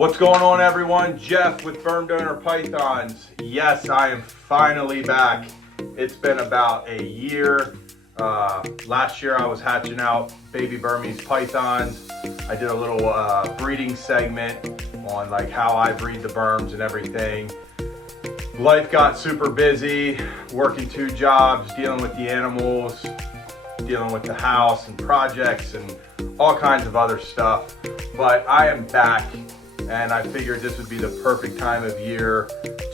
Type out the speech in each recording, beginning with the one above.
What's going on, everyone? Jeff with Burmdonor Pythons. Yes, I am finally back. It's been about a year. Last year I was hatching out baby Burmese pythons. I did a little breeding segment on like how I breed the Burms and everything. Life got super busy, working 2 jobs, dealing with the animals, dealing with the house and projects and all kinds of other stuff. But I am back, and I figured this would be the perfect time of year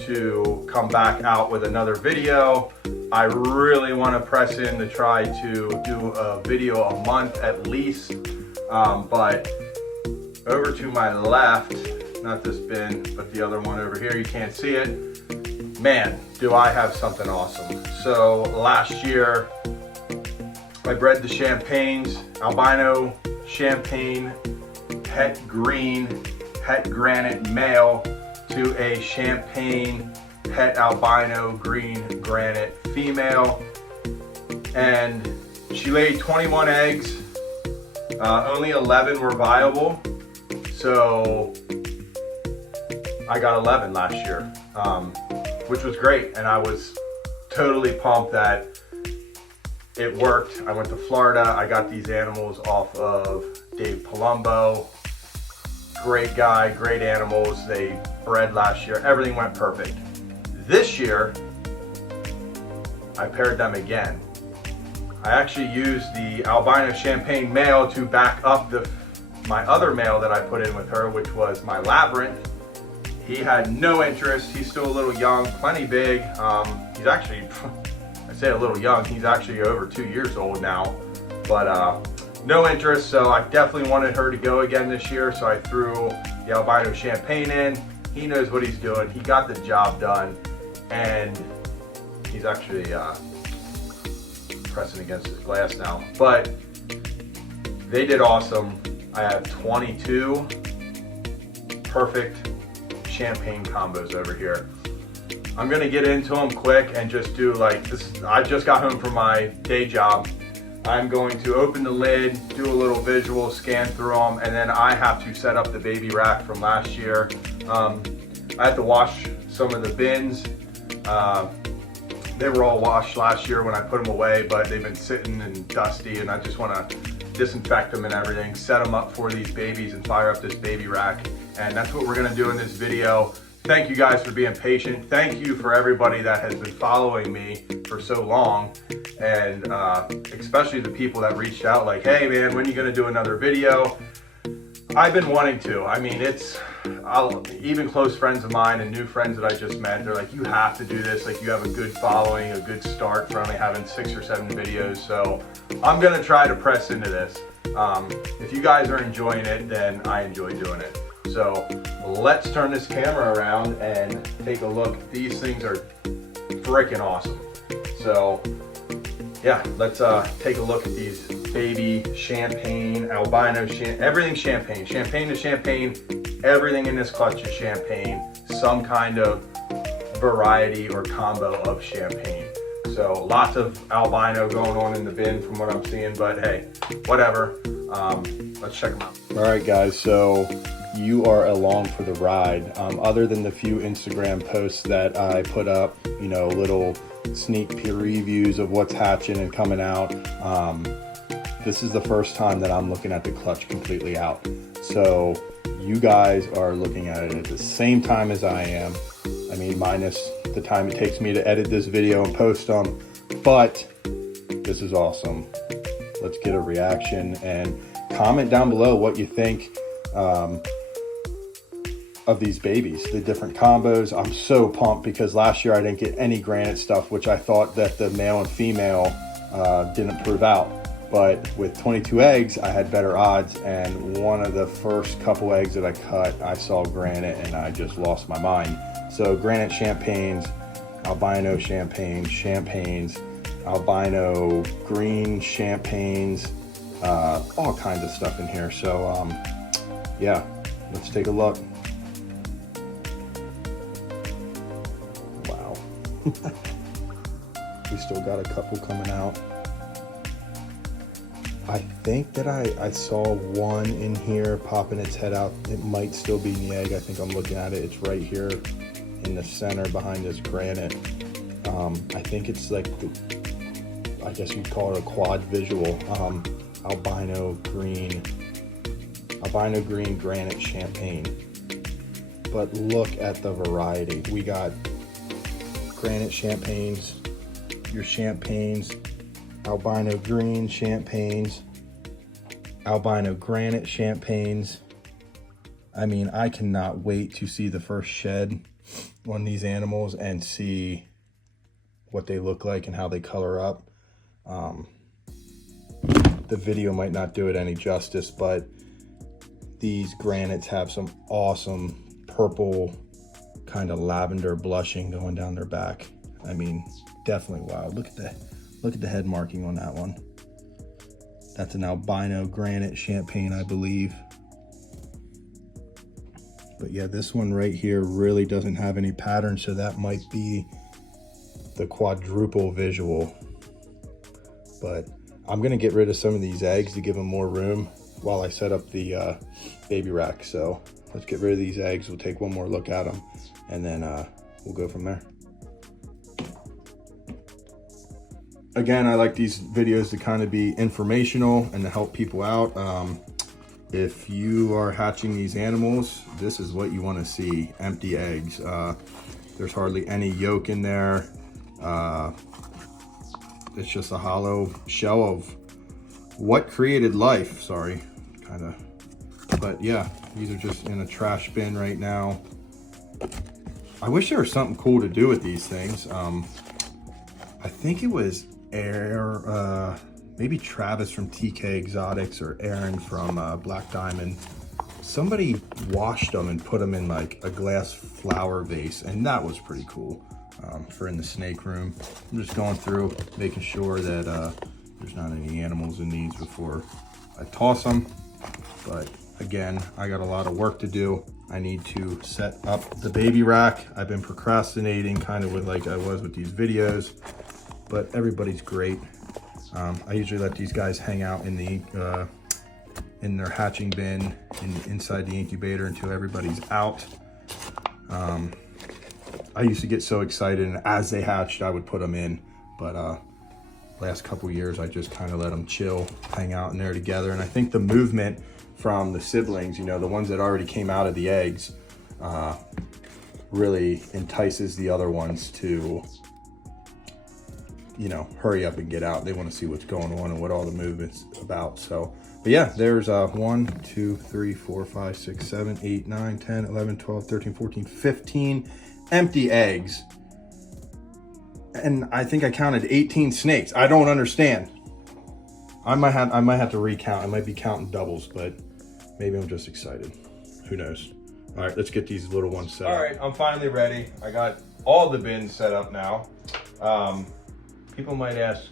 to come back out with another video. I really want to press in to try to do a video a month at least. But over to my left, not this bin, but the other one over here, you can't see it. Man, do I have something awesome. So last year, I bred the champagnes, albino champagne, het green, het granite male to a champagne het albino green granite female, and she laid 21 eggs. Only 11 were viable, so I got 11 last year, which was great, and I was totally pumped that it worked. I went to Florida. I got these animals off of Dave Palumbo. Great guy, great animals. They bred last year. Everything went perfect. This year, I paired them again. I actually used the albino champagne male to back up my other male that I put in with her, which was my labyrinth. He had no interest. He's still a little young, plenty big. He's actually, I say a little young, he's actually over 2 years old now, but no interest. So I definitely wanted her to go again this year. So I threw the albino champagne in. He knows what he's doing. He got the job done, and he's actually pressing against his glass now, but they did awesome. I have 22 perfect champagne combos over here. I'm gonna get into them quick and just do like this. I just got home from my day job. I'm going to open the lid, do a little visual, scan through them, and then I have to set up the baby rack from last year. I had to wash some of the bins. They were all washed last year when I put them away, but they've been sitting and dusty, and I just want to disinfect them and everything, set them up for these babies, and fire up this baby rack. And that's what we're going to do in this video. Thank you guys for being patient. Thank you for everybody that has been following me for so long, and especially the people that reached out like, hey man, when are you going to do another video? I've been wanting to. I mean, even close friends of mine and new friends that I just met, they're like, you have to do this. Like, you have a good following, a good start for only having 6 or 7 videos. So I'm going to try to press into this. If you guys are enjoying it, then I enjoy doing it. So let's turn this camera around and take a look. These things are freaking awesome. So yeah, let's take a look at these baby champagne, albino, everything champagne. Champagne to champagne, everything in this clutch is champagne. Some kind of variety or combo of champagne. So lots of albino going on in the bin from what I'm seeing, but hey, whatever. Let's check them out. All right, guys, so you are along for the ride. Other than the few Instagram posts that I put up, you know, little sneak previews of what's hatching and coming out. This is the first time that I'm looking at the clutch completely out. So you guys are looking at it at the same time as I am. I mean, minus the time it takes me to edit this video and post them, but this is awesome. Let's get a reaction and comment down below what you think of these babies, the different combos. I'm so pumped because last year I didn't get any granite stuff, which I thought that the male and female didn't prove out. But with 22 eggs, I had better odds, and one of the first couple eggs that I cut, I saw granite and I just lost my mind. So granite champagnes, albino champagnes, albino green champagnes, all kinds of stuff in here. So yeah, let's take a look. Wow. We still got a couple coming out. I think that I saw one in here popping its head out. It might still be in the egg. I think I'm looking at it. It's right here in the center behind this granite. I think it's like, I guess you'd call it a quad visual. Albino green granite champagne. But look at the variety. We got granite champagnes, your champagnes, albino green champagnes, albino granite champagnes. I mean, I cannot wait to see the first shed on these animals and see what they look like and how they color up. The video might not do it any justice, but these granites have some awesome purple kind of lavender blushing going down their back. I mean, definitely wild. Look at the head marking on that one. That's an albino granite champagne, I believe. But yeah, this one right here really doesn't have any pattern, so that might be the quadruple visual. But I'm gonna get rid of some of these eggs to give them more room while I set up the baby rack. So let's get rid of these eggs. We'll take one more look at them, and then we'll go from there. Again, I like these videos to kind of be informational and to help people out. If you are hatching these animals, this is what you want to see: empty eggs. There's hardly any yolk in there. It's just a hollow shell of what created life. Sorry, kind of. But yeah, these are just in a trash bin right now. I wish there was something cool to do with these things. I think it was maybe Travis from TK Exotics or Aaron from Black Diamond. Somebody washed them and put them in like a glass flower vase, and that was pretty cool for in the snake room. I'm just going through, making sure that there's not any animals in these before I toss them. But again, I got a lot of work to do. I need to set up the baby rack. I've been procrastinating kind of with like I was with these videos, but everybody's great. I usually let these guys hang out in the in their hatching bin inside the incubator until everybody's out. I used to get so excited, and as they hatched, I would put them in. But last couple years, I just kind of let them chill, hang out in there together. And I think the movement from the siblings, you know, the ones that already came out of the eggs, really entices the other ones to, you know, hurry up and get out. They want to see what's going on and what all the movement's about. So, but yeah, there's 1, 2, 3, 4, 5, 6, 7, 8, 9, 10, 11, 12, 13, 14, 15 empty eggs. And I think I counted 18 snakes. I don't understand. I might have to recount. I might be counting doubles, but maybe I'm just excited. Who knows? All right, let's get these little ones set up. All right, I'm finally ready. I got all the bins set up now. People might ask,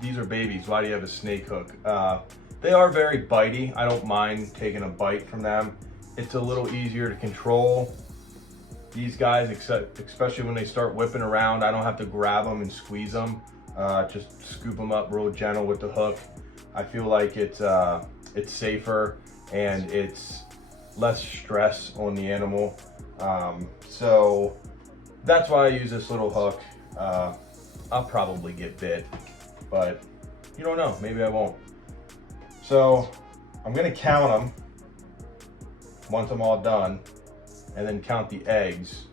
these are babies, why do you have a snake hook? They are very bitey. I don't mind taking a bite from them. It's a little easier to control. These guys, especially when they start whipping around, I don't have to grab them and squeeze them. Just scoop them up real gentle with the hook. I feel like it's safer and it's less stress on the animal. So that's why I use this little hook. I'll probably get bit, but you don't know, maybe I won't. So I'm gonna count them once I'm all done, and then count the eggs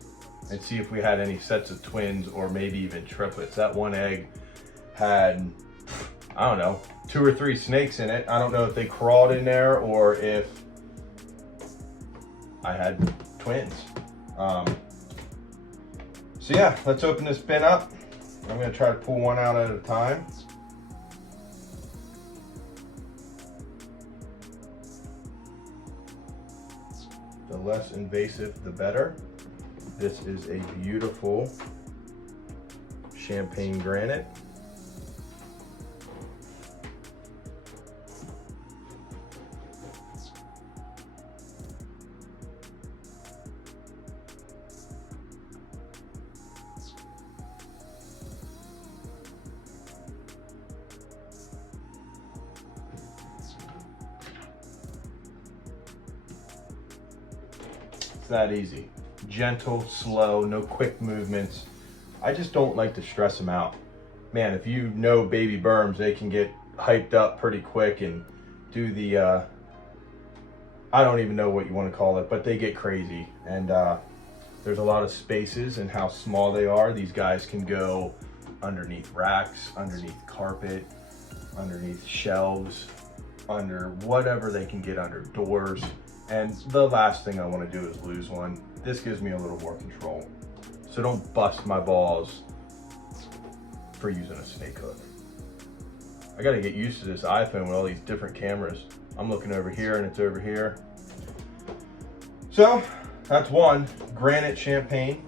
and see if we had any sets of twins or maybe even triplets. That one egg had, I don't know, 2 or 3 snakes in it. I don't know if they crawled in there or if I had twins. So yeah, let's open this bin up. I'm gonna try to pull one out at a time. The less invasive, the better. This is a beautiful champagne granite. It's that easy. Gentle, slow, no quick movements. I just don't like to stress them out. Man, if you know baby Burms, they can get hyped up pretty quick and do the, I don't even know what you want to call it, but they get crazy. And there's a lot of spaces and how small they are. These guys can go underneath racks, underneath carpet, underneath shelves, under whatever they can get under doors. And the last thing I want to do is lose one. This gives me a little more control. So don't bust my balls for using a snake hook. I got to get used to this iPhone with all these different cameras. I'm looking over here and it's over here. So that's one, granite champagne.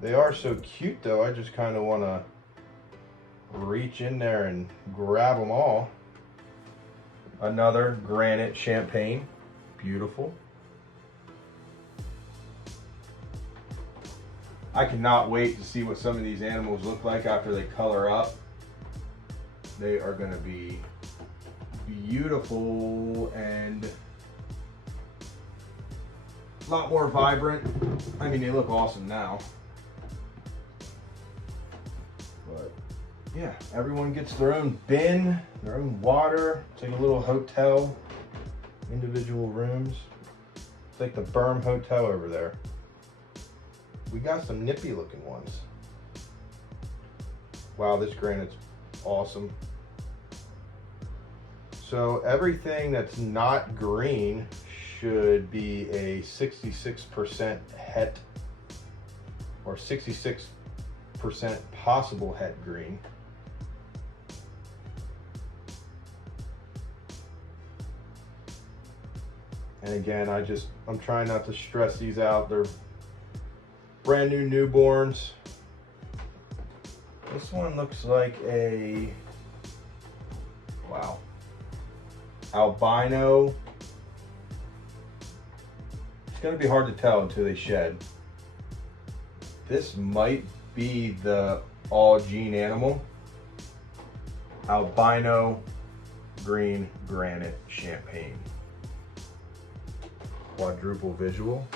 They are so cute though, I just kind of want to reach in there and grab them all. Another granite champagne, beautiful. I cannot wait to see what some of these animals look like after they color up. They are going to be beautiful and a lot more vibrant. I mean, they look awesome now. But yeah, everyone gets their own bin, their own water. It's like a little hotel, individual rooms. It's like the Burm Hotel over there. We got some nippy looking ones. Wow, this granite's awesome. So everything that's not green should be a 66% het or 66% possible het green. And again, I'm trying not to stress these out. They're brand new newborns. This one looks like a, wow, albino. It's going to be hard to tell until they shed. This might be the all gene animal. Albino green granite champagne. Quadruple visual.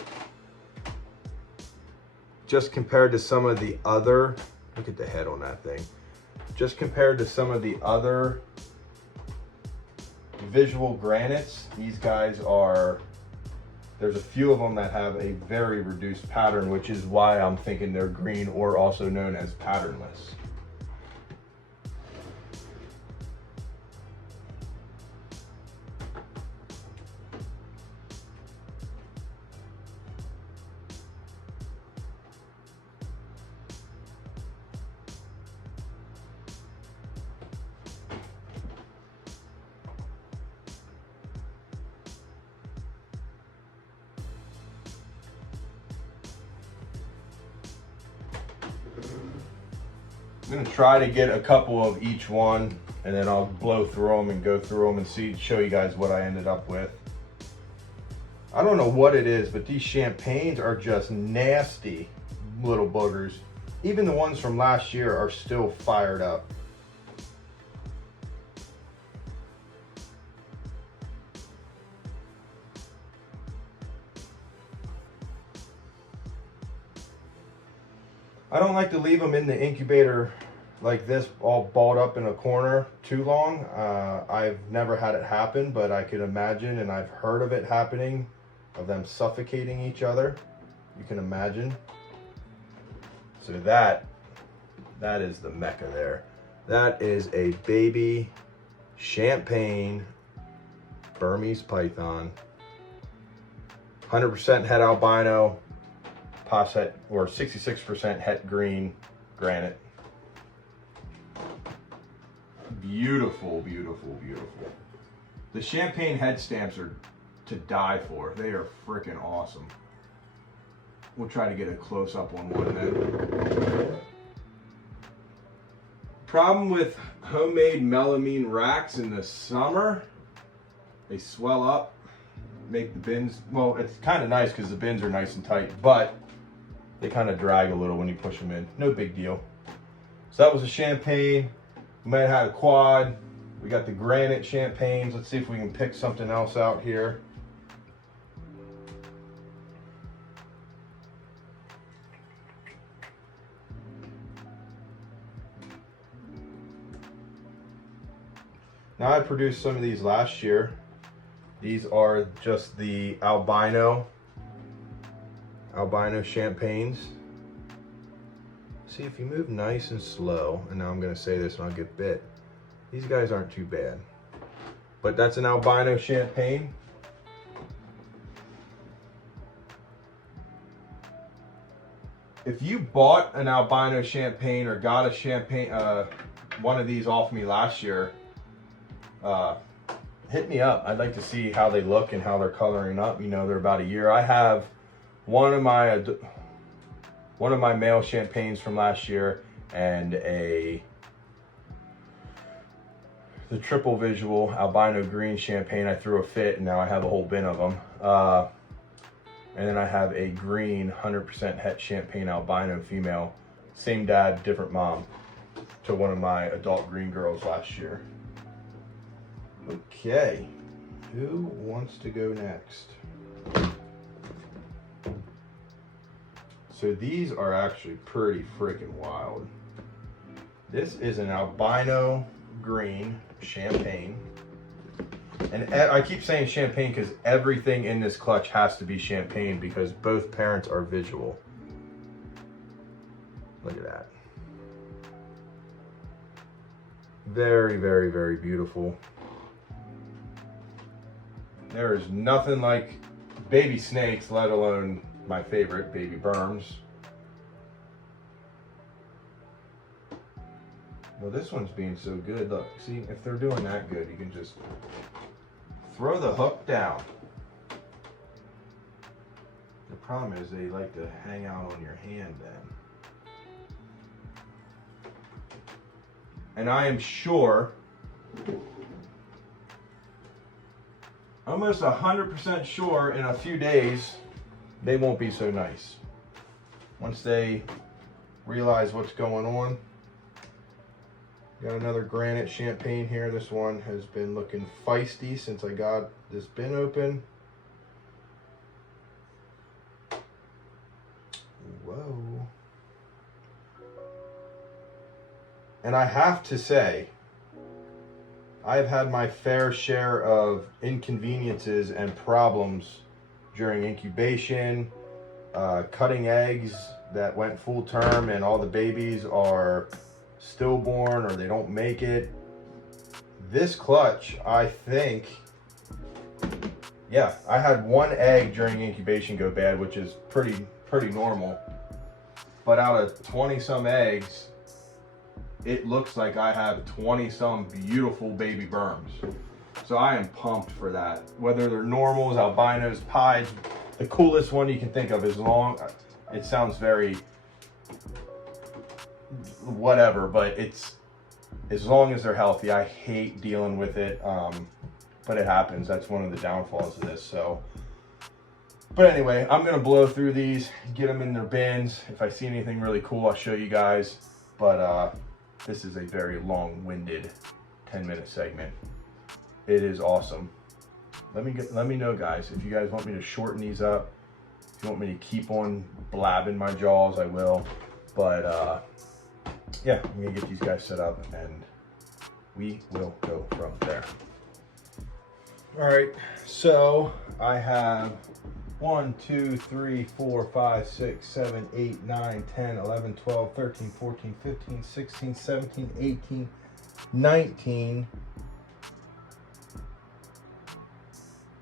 Just compared to some of the other, look at the head on that thing. Just compared to some of the other visual granites, these guys are, there's a few of them that have a very reduced pattern, which is why I'm thinking they're green or also known as patternless. I'm gonna try to get a couple of each one and then I'll blow through them and go through them and show you guys what I ended up with. I don't know what it is, but these champagnes are just nasty little boogers. Even the ones from last year are still fired up. I don't like to leave them in the incubator like this, all balled up in a corner too long. I've never had it happen, but I could imagine, and I've heard of it happening, of them suffocating each other. You can imagine. So that is the mecca there. That is a baby champagne Burmese python. 100% het albino. Pos het, or 66% het green granite. Beautiful, beautiful, beautiful. The champagne head stamps are to die for. They are freaking awesome. We'll try to get a close up on one then. Problem with homemade melamine racks in the summer, they swell up, make the bins, well, it's kind of nice because the bins are nice and tight, but they kind of drag a little when you push them in. No big deal. So that was a champagne. We might have had a quad. We got the granite champagnes. Let's see if we can pick something else out here. Now I produced some of these last year. These are just the albino champagnes. See, if you move nice and slow, and now I'm gonna say this and I'll get bit. These guys aren't too bad. But that's an albino champagne. If you bought an albino champagne or got a champagne, one of these off me last year, hit me up. I'd like to see how they look and how they're coloring up. You know, they're about a year. I have one of my male champagnes from last year and the triple visual albino green champagne. I threw a fit and now I have a whole bin of them. And then I have a green 100% het champagne albino female. Same dad, different mom, to one of my adult green girls last year. Okay, who wants to go next? So these are actually pretty freaking wild. This is an albino green champagne. And I keep saying champagne because everything in this clutch has to be champagne because both parents are visual. Look at that. Very, very, very beautiful. There is nothing like baby snakes, let alone my favorite, baby Burms. Well, this one's being so good. Look, see, if they're doing that good, you can just throw the hook down. The problem is they like to hang out on your hand then. And I am sure, almost 100% sure, in a few days, they won't be so nice. Once they realize what's going on. Got another granite champagne here. This one has been looking feisty since I got this bin open. Whoa. And I have to say, I've had my fair share of inconveniences and problems during incubation, cutting eggs that went full term and all the babies are stillborn or they don't make it. This clutch, I think, yeah, I had one egg during incubation go bad, which is pretty normal. But out of 20 some eggs, it looks like I have 20 some beautiful baby Burms. So I am pumped for that. Whether they're normals, albinos, pies, the coolest one you can think of is long. It sounds very whatever, but it's as long as they're healthy. I hate dealing with it, but it happens. That's one of the downfalls of this. So, but anyway, I'm gonna blow through these, get them in their bins. If I see anything really cool, I'll show you guys. But this is a very long-winded 10-minute segment. It is awesome. Let me know, guys, if you guys want me to shorten these up. If you want me to keep on blabbing my jaws, I will. But yeah, I'm gonna get these guys set up and we will go from there. All right, so I have 1, 2, 3, 4, 5, 6, 7, 8, 9, 10, 11, 12, 13, 14, 15, 16, 17, 18, 19,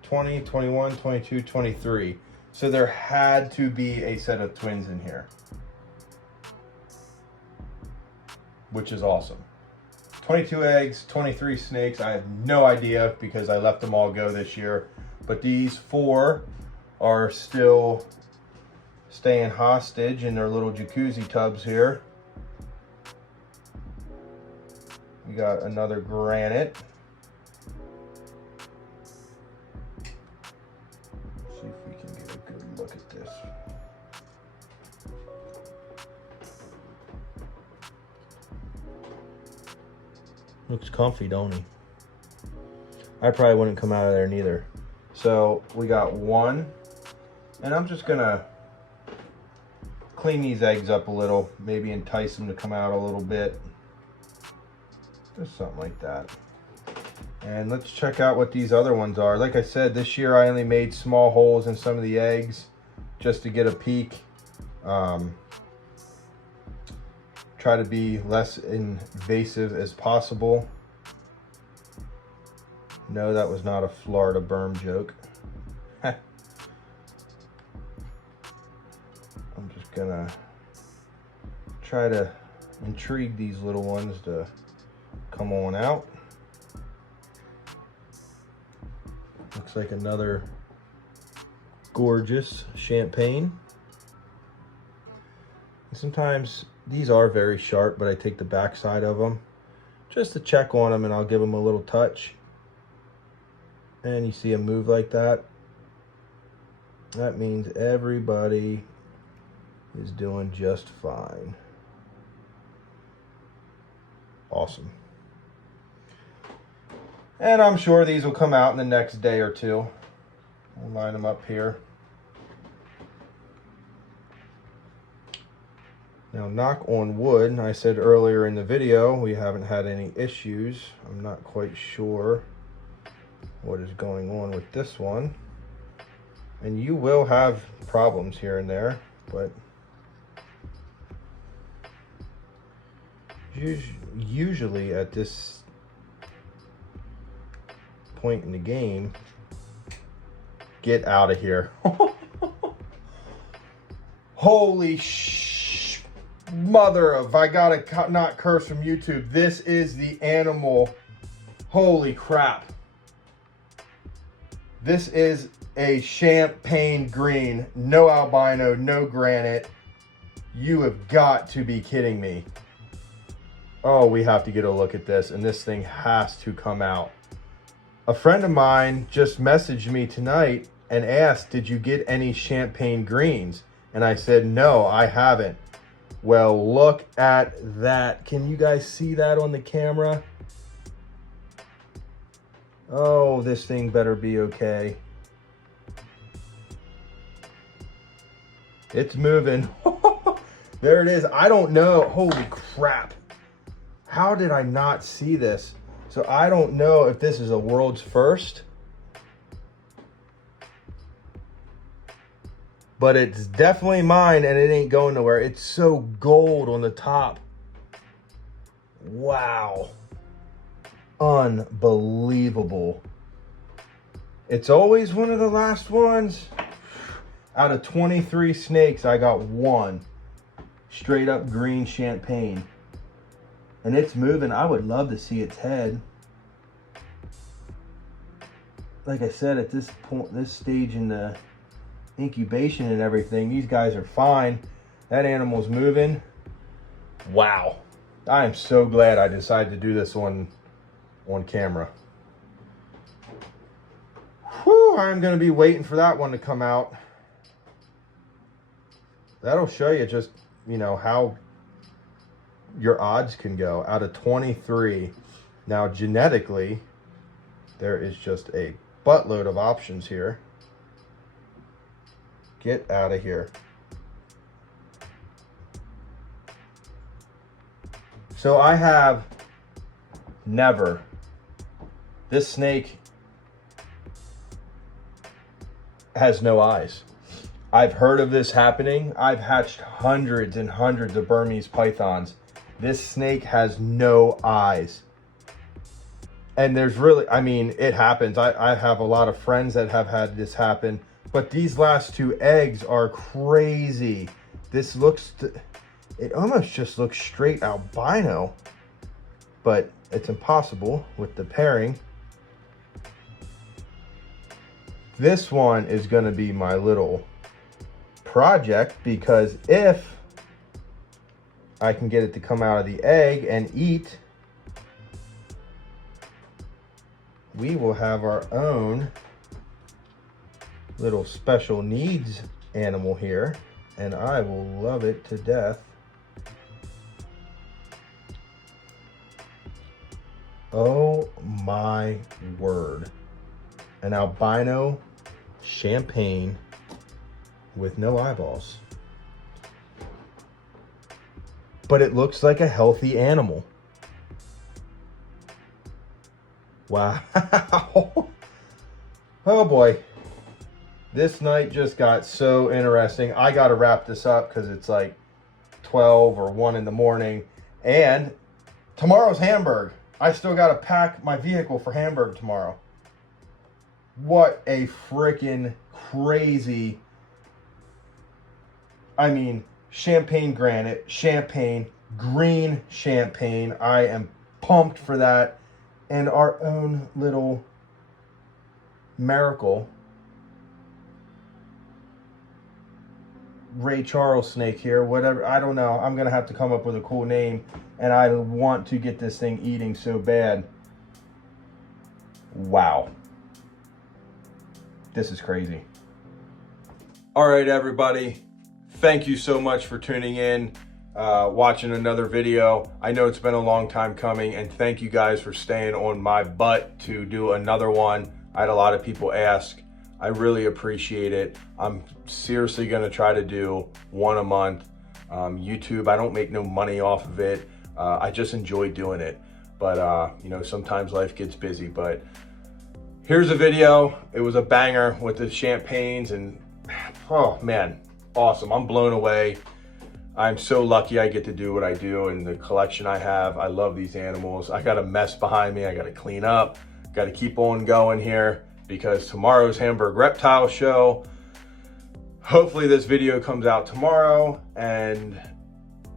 20, 21, 22, 23. So there had to be a set of twins in here, which is awesome. 22 eggs, 23 snakes. I have no idea because I let them all go this year. But these 4 are still staying hostage in their little jacuzzi tubs here. We got another granite. See if we can get a good look at this. Looks comfy, don't he? I probably wouldn't come out of there neither. So we got one, and I'm just gonna clean these eggs up a little, maybe entice them to come out a little bit. Just something like that. And let's check out what these other ones are. Like I said, this year I only made small holes in some of the eggs just to get a peek. Try to be less invasive as possible. No, that was not a Florida berm joke. I'm just gonna try to intrigue these little ones to come on out. Looks like another gorgeous champagne. And sometimes these are very sharp, but I take the back side of them just to check on them, and I'll give them a little touch. And you see them move like that. That means everybody is doing just fine. Awesome. And I'm sure these will come out in the next day or two. We'll line them up here. Now, knock on wood, I said earlier in the video, we haven't had any issues. I'm not quite sure what is going on with this one. And you will have problems here and there, but usually at this point in the game, get out of here. Holy mother of, I gotta not curse from YouTube. This is the animal. Holy crap. This is a champagne green, no albino, no granite. You have got to be kidding me. Oh, we have to get a look at this, and this thing has to come out. A friend of mine just messaged me tonight and asked, did you get any champagne greens? And I said, no, I haven't. Well, look at that. Can you guys see that on the camera? Oh, this thing better be okay. It's moving. There it is. I don't know. Holy crap. How did I not see this? So I don't know if this is a world's first, but it's definitely mine, and it ain't going nowhere. It's so gold on the top. Wow. Unbelievable. It's always one of the last ones. Out of 23 snakes, I got one straight up green champagne. And it's moving. I would love to see its head. Like I said, at this point, this stage in the incubation and everything, these guys are fine. That animal's moving. Wow. I am so glad I decided to do this on camera. Whew, I'm going to be waiting for that one to come out. That'll show you just, you know, how your odds can go. Out of 23. Now, genetically, there is just a buttload of options here. Get out of here. So I have never, this snake has no eyes. I've heard of this happening. I've hatched hundreds and hundreds of Burmese pythons. This snake has no eyes. And there's really, I mean, it happens. I have a lot of friends that have had this happen. But these last two eggs are crazy. This looks, it almost just looks straight albino. But it's impossible with the pairing. This one is going to be my little project, because if I can get it to come out of the egg and eat, we will have our own little special needs animal here, and I will love it to death. Oh my word. An albino champagne with no eyeballs. But it looks like a healthy animal. Wow. Oh boy. This night just got so interesting. I got to wrap this up because it's like 12 or 1 in the morning. And tomorrow's Hamburg. I still got to pack my vehicle for Hamburg tomorrow. What a freaking crazy, I mean, champagne granite, champagne, green champagne. I am pumped for that. And our own little miracle, Ray Charles snake here, whatever, I don't know. I'm gonna have to come up with a cool name, and I want to get this thing eating so bad. Wow. This is crazy. All right, everybody. Thank you so much for tuning in, watching another video. I know it's been a long time coming, and thank you guys for staying on my butt to do another one. I had a lot of people ask. I really appreciate it. I'm seriously gonna try to do one a month. YouTube, I don't make no money off of it. I just enjoy doing it. But you know, sometimes life gets busy. But here's a video. It was a banger with the champagnes, and oh man, awesome. I'm blown away. I'm so lucky I get to do what I do and the collection I have. I love these animals. I got a mess behind me I got to clean up. Got to keep on going here because tomorrow's Hamburg Reptile Show. Hopefully this video comes out tomorrow, and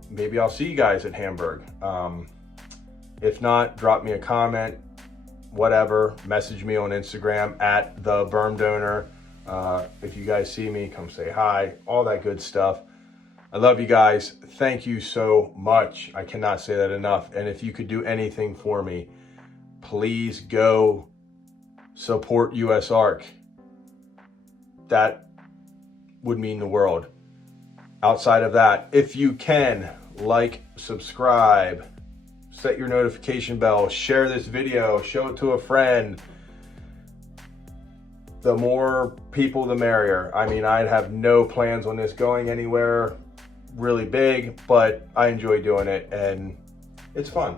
maybe I'll see you guys at Hamburg. If not, drop me a comment, whatever. Message me on Instagram at the Burmdonor. If you guys see me, come say hi, all that good stuff. I love you guys. Thank you so much. I cannot say that enough. And if you could do anything for me, please go support US Ark. That would mean the world. Outside of that, if you can, like, subscribe, set your notification bell, share this video, show it to a friend. The more people, the merrier. I mean, I have no plans on this going anywhere really big, but I enjoy doing it and it's fun.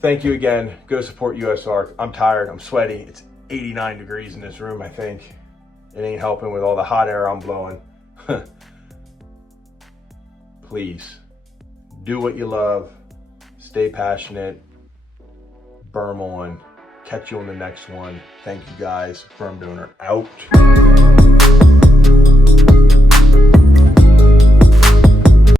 Thank you again. Go support US Ark. I'm tired. I'm sweaty. It's 89 degrees in this room, I think. It ain't helping with all the hot air I'm blowing. Please, do what you love. Stay passionate. Burm on. Catch you on the next one. Thank you guys. Burmdonor out.